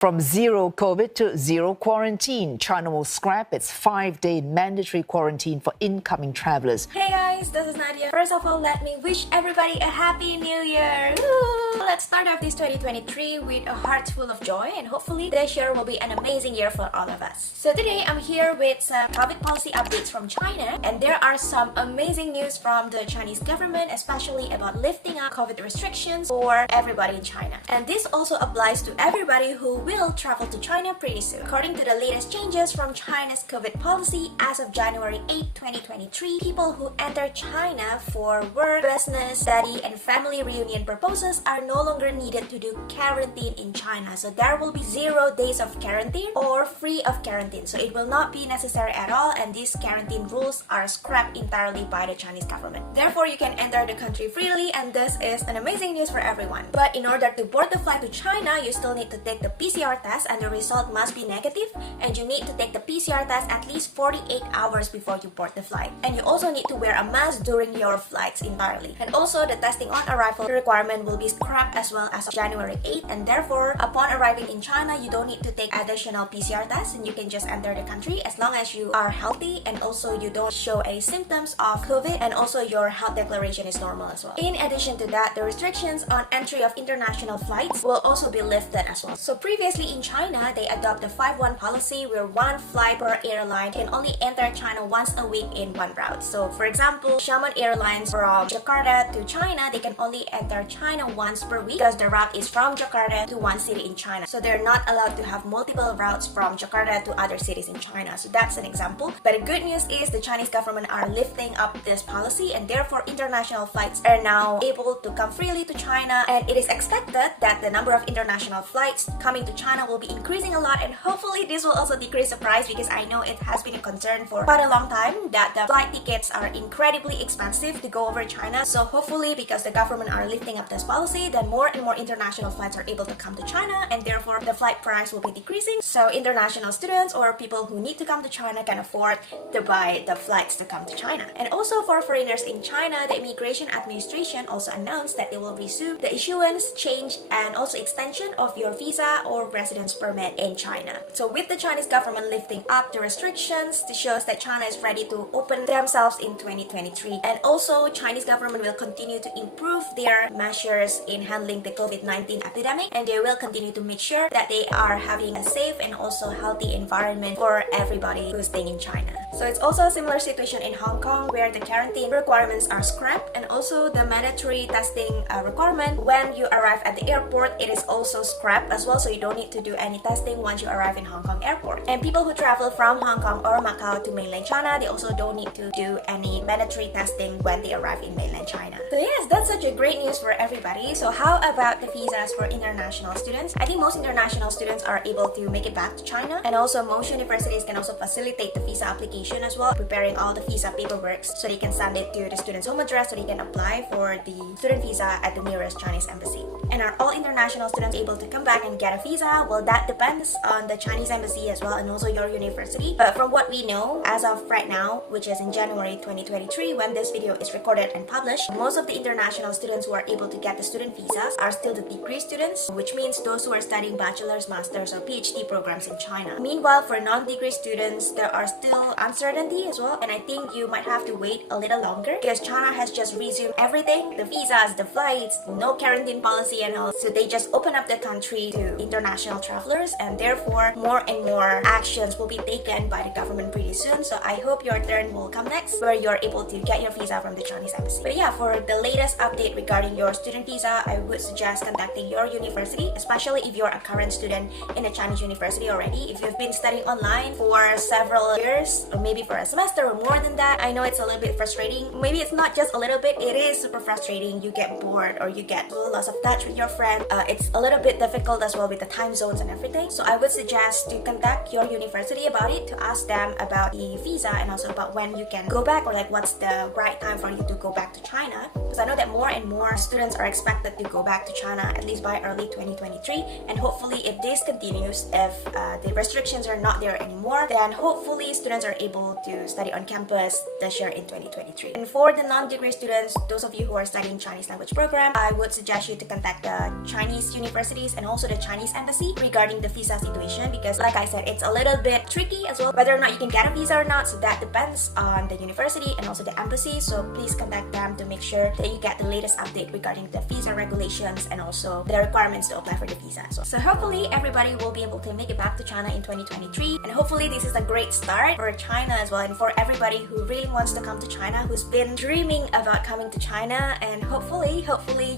From zero COVID to zero quarantine, China will scrap its 5-day mandatory quarantine for incoming travelers. Hey guys, this is Nadia. First of all, let me wish everybody a happy new year. Woo! Let's start off this 2023 with a heart full of joy, and hopefully this year will be an amazing year for all of us. So today I'm here with some COVID policy updates from China, and there are some amazing news from the Chinese government, especially about lifting up COVID restrictions for everybody in China. And this also applies to everybody who will travel to China pretty soon. According to the latest changes from China's COVID policy, as of January 8, 2023, people who enter China for work, business, study, and family reunion purposes are no longer needed to do quarantine in China. So there will be 0 days of quarantine or free of quarantine. So it will not be necessary at all, and these quarantine rules are scrapped entirely by the Chinese government. Therefore, you can enter the country freely, and this is an amazing news for everyone. But in order to board the flight to China, you still need to take the PCR test, and the result must be negative, and you need to take the PCR test at least 48 hours before you board the flight. And you also need to wear a mask during your flights entirely. And also, the testing on arrival requirement will be scrapped as well as of January 8, and therefore, upon arriving in China, you don't need to take additional PCR tests, and you can just enter the country as long as you are healthy, and also you don't show any symptoms of COVID, and also your health declaration is normal as well. In addition to that, the restrictions on entry of international flights will also be lifted as well. So previously in China, they adopt the 5-1 policy where one flight per airline can only enter China once a week in one route. So for example, Xiamen Airlines from Jakarta to China, they can only enter China once per week because the route is from Jakarta to one city in China. So they're not allowed to have multiple routes from Jakarta to other cities in China. So that's an example. But the good news is the Chinese government are lifting up this policy, and therefore international flights are now able to come freely to China, and it is expected that the number of international flights coming to China will be increasing a lot, and hopefully this will also decrease the price, because I know it has been a concern for quite a long time that the flight tickets are incredibly expensive to go over China. So hopefully, because the government are lifting up this policy, then more and more international flights are able to come to China, and therefore the flight price will be decreasing, so international students or people who need to come to China can afford to buy the flights to come to China. And also for foreigners in China, the Immigration Administration also announced that they will resume the issuance, change, and also extension of your visa or residence permit in China. So with the Chinese government lifting up the restrictions, this shows that China is ready to open themselves in 2023. And also, Chinese government will continue to improve their measures in handling the COVID-19 epidemic, and they will continue to make sure that they are having a safe and also healthy environment for everybody who's staying in China. So it's also a similar situation in Hong Kong, where the quarantine requirements are scrapped, and also the mandatory testing requirement when you arrive at the airport, it is also scrapped as well, so you don't need to do any testing once you arrive in Hong Kong airport. And people who travel from Hong Kong or Macau to mainland China, they also don't need to do any mandatory testing when they arrive in mainland China. So yes, that's such a great news for everybody. So how about the visas for international students? I think most international students are able to make it back to China, and also most universities can also facilitate the visa application as well, preparing all the visa paperwork so they can send it to the student's home address so they can apply for the student visa at the nearest Chinese embassy. And are all international students able to come back and get a visa? Well, that depends on the Chinese embassy as well, and also your university. But from what we know, as of right now, which is in January 2023, when this video is recorded and published, most of the international students who are able to get the student visas are still the degree students, which means those who are studying bachelor's, master's, or PhD programs in China. Meanwhile, for non-degree students, there are still uncertainty as well, and I think you might have to wait a little longer because China has just resumed everything, the visas, the flights, no quarantine policy and all. So they just open up the country to international travelers, and therefore more and more actions will be taken by the government pretty soon. So I hope your turn will come next, where you're able to get your visa from the Chinese embassy. But yeah, for the latest update regarding your student visa, I would suggest contacting your university, especially if you're a current student in a Chinese university already. If you've been studying online for several years, or maybe for a semester or more than that, I know it's a little bit frustrating. Maybe it's not just a little bit, it is super frustrating. You get bored or you get lost of touch with your friend. It's a little bit difficult as well with the time zones and everything. So I would suggest to contact your university about it, to ask them about the visa and also about when you can go back, or like what's the right time for you to go back to China. Because I know that more and more students are expected to go back to China at least by early 2023, and hopefully if this continues, if the restrictions are not there anymore, then hopefully students are able to study on campus this year in 2023. And for the non-degree students, those of you who are studying Chinese language program, I would suggest you to contact the Chinese universities and also the Chinese embassy embassy regarding the visa situation, because like I said, it's a little bit tricky as well whether or not you can get a visa or not. So that depends on the university and also the embassy. So please contact them to make sure that you get the latest update regarding the visa regulations and also the requirements to apply for the visa. So hopefully everybody will be able to make it back to China in 2023, and hopefully this is a great start for China as well, and for everybody who really wants to come to China, who's been dreaming about coming to China. And hopefully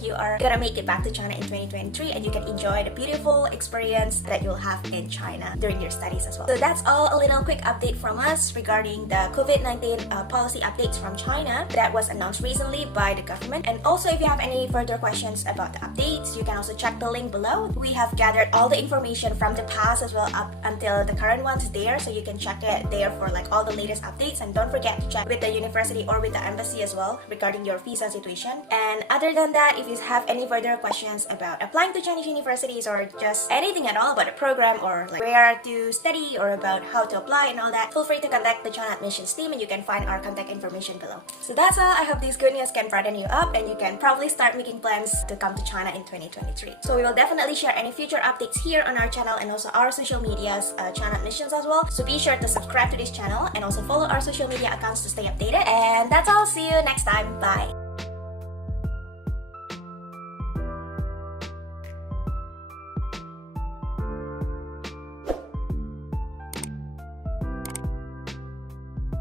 you are gonna make it back to China in 2023 and you can enjoy the beautiful experience that you'll have in China during your studies as well. So that's all, a little quick update from us regarding the COVID-19 policy updates from China that was announced recently by the government. And also, if you have any further questions about the updates, you can also check the link below. We have gathered all the information from the past as well up until the current ones there, so you can check it there for like all the latest updates. And don't forget to check with the university or with the embassy as well regarding your visa situation. And other than that, if you have any further questions about applying to Chinese universities or just anything at all about the program or like where to study or about how to apply and all that, feel free to contact the China admissions team and you can find our contact information below. So that's all. I hope this good news can brighten you up and you can probably start making plans to come to China in 2023. So we will definitely share any future updates here on our channel and also our social medias, China admissions as well. So be sure to subscribe to this channel and also follow our social media accounts to stay updated. And that's all. See you next time. Bye.